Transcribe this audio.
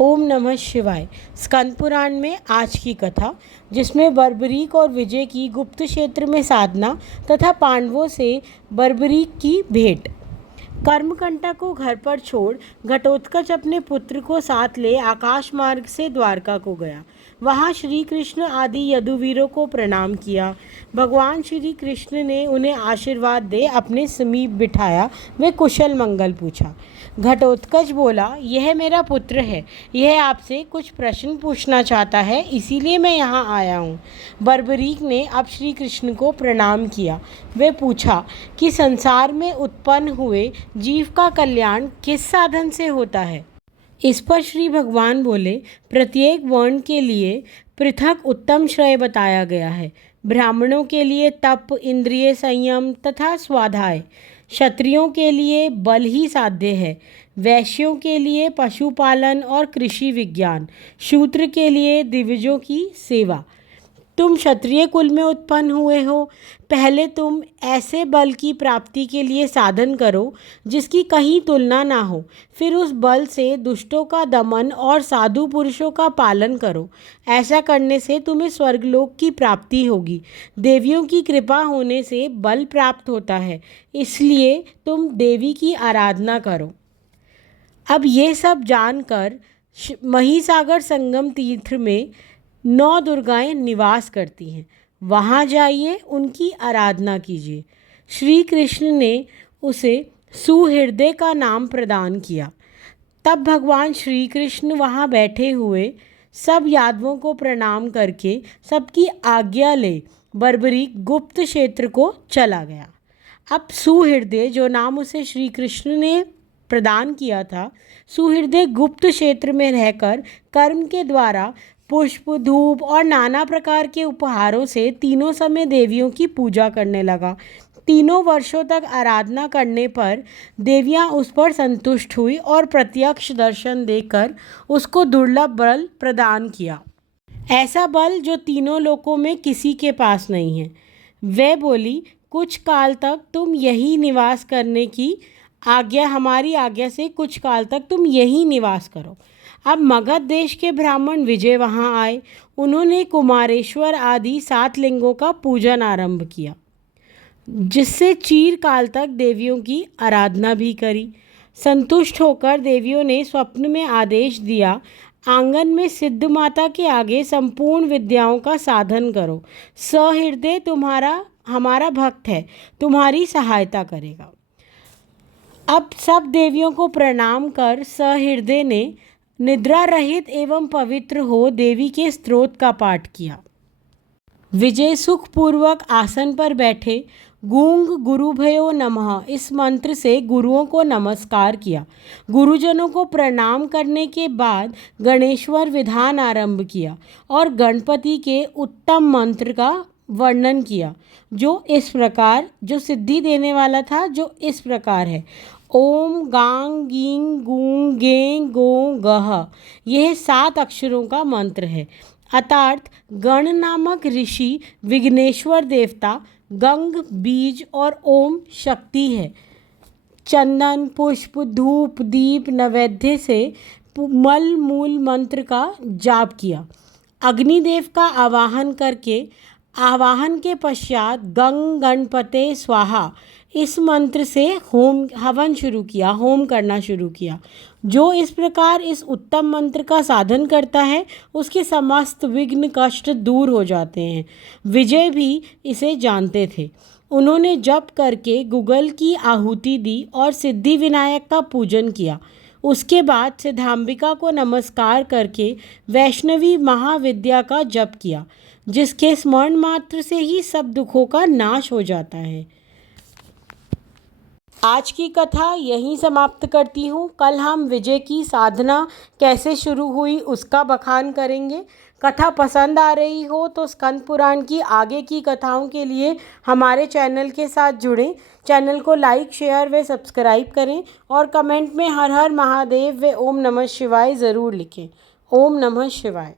ओम नमः शिवाय। स्कंद पुराण में आज की कथा, जिसमें बर्बरीक और विजय की गुप्त क्षेत्र में साधना तथा पांडवों से बर्बरीक की भेंट। कर्मकंटक को घर पर छोड़ घटोत्कच अपने पुत्र को साथ ले आकाश मार्ग से द्वारका को गया। वहाँ श्री कृष्ण आदि यदुवीरों को प्रणाम किया। भगवान श्री कृष्ण ने उन्हें आशीर्वाद दे अपने समीप बिठाया वे कुशल मंगल पूछा। घटोत्कच बोला, यह मेरा पुत्र है, यह आपसे कुछ प्रश्न पूछना चाहता है, इसीलिए मैं यहाँ आया हूँ। बर्बरीक ने अब श्री कृष्ण को प्रणाम किया। वे पूछा कि संसार में उत्पन्न हुए जीव का कल्याण किस साधन से होता है। इस पर श्री भगवान बोले, प्रत्येक वर्ण के लिए पृथक उत्तम श्रेय बताया गया है। ब्राह्मणों के लिए तप, इंद्रिय संयम तथा स्वाध्याय, क्षत्रियों के लिए बल ही साध्य है, वैश्यों के लिए पशुपालन और कृषि विज्ञान, शूद्र के लिए दिव्यों की सेवा। तुम क्षत्रिय कुल में उत्पन्न हुए हो, पहले तुम ऐसे बल की प्राप्ति के लिए साधन करो जिसकी कहीं तुलना ना हो, फिर उस बल से दुष्टों का दमन और साधु पुरुषों का पालन करो। ऐसा करने से तुम्हें स्वर्गलोक की प्राप्ति होगी। देवियों की कृपा होने से बल प्राप्त होता है, इसलिए तुम देवी की आराधना करो। अब ये सब जानकर महिसागर संगम तीर्थ में 9 दुर्गाएं निवास करती हैं, वहाँ जाइए, उनकी आराधना कीजिए। श्री कृष्ण ने उसे सुहृदय का नाम प्रदान किया। तब भगवान श्री कृष्ण वहाँ बैठे हुए सब यादवों को प्रणाम करके सबकी आज्ञा ले बर्बरीक गुप्त क्षेत्र को चला गया। अब सुहृदय, जो नाम उसे श्री कृष्ण ने प्रदान किया था, सुहृदय गुप्त क्षेत्र में रहकर कर्म के द्वारा पुष्प, धूप और नाना प्रकार के उपहारों से तीनों समय देवियों की पूजा करने लगा। 3 वर्षों तक आराधना करने पर देवियां उस पर संतुष्ट हुई और प्रत्यक्ष दर्शन देकर उसको दुर्लभ बल प्रदान किया, ऐसा बल जो तीनों लोकों में किसी के पास नहीं है। वह बोली, कुछ काल तक तुम यही निवास करने की आज्ञा, हमारी आज्ञा से कुछ काल तक तुम यही निवास करो। अब मगध देश के ब्राह्मण विजय वहाँ आए। उन्होंने कुमारेश्वर आदि 7 लिंगों का पूजन आरंभ किया, जिससे चिरकाल तक देवियों की आराधना भी करी। संतुष्ट होकर देवियों ने स्वप्न में आदेश दिया, आंगन में सिद्ध माता के आगे संपूर्ण विद्याओं का साधन करो। सहृदय हमारा भक्त है, तुम्हारी सहायता करेगा। अब सब देवियों को प्रणाम कर सहृदय ने निद्रा रहित एवं पवित्र हो देवी के स्तोत्र का पाठ किया। विजय सुखपूर्वक आसन पर बैठे गूंग गुरुभयो नमः इस मंत्र से गुरुओं को नमस्कार किया। गुरुजनों को प्रणाम करने के बाद गणेश्वर विधान आरंभ किया और गणपति के उत्तम मंत्र का वर्णन किया, जो सिद्धि देने वाला था, जो इस प्रकार है। ओम गांग गींग गूंग गें गों गह, यह 7 अक्षरों का मंत्र है। अर्थात गण नामक ऋषि विघ्नेश्वर देवता, गंग बीज और ओम शक्ति है। चंदन, पुष्प, धूप, दीप, नैवेद्य से मल मूल मंत्र का जाप किया। अग्निदेव का आवाहन करके आवाहन के पश्चात गंग गणपते स्वाहा इस मंत्र से होम करना शुरू किया। जो इस प्रकार इस उत्तम मंत्र का साधन करता है, उसके समस्त विघ्न कष्ट दूर हो जाते हैं। विजय भी इसे जानते थे। उन्होंने जप करके गुगल की आहुति दी और सिद्धि विनायक का पूजन किया। उसके बाद सिद्धांबिका को नमस्कार करके वैष्णवी महाविद्या का जप किया, जिसके स्मरण मात्र से ही सब दुखों का नाश हो जाता है। आज की कथा यहीं समाप्त करती हूँ। कल हम विजय की साधना कैसे शुरू हुई उसका बखान करेंगे। कथा पसंद आ रही हो तो स्कंद पुराण की आगे की कथाओं के लिए हमारे चैनल के साथ जुड़ें। चैनल को लाइक, शेयर व सब्सक्राइब करें और कमेंट में हर हर महादेव व ओम नमः शिवाय ज़रूर लिखें। ओम नमः शिवाय।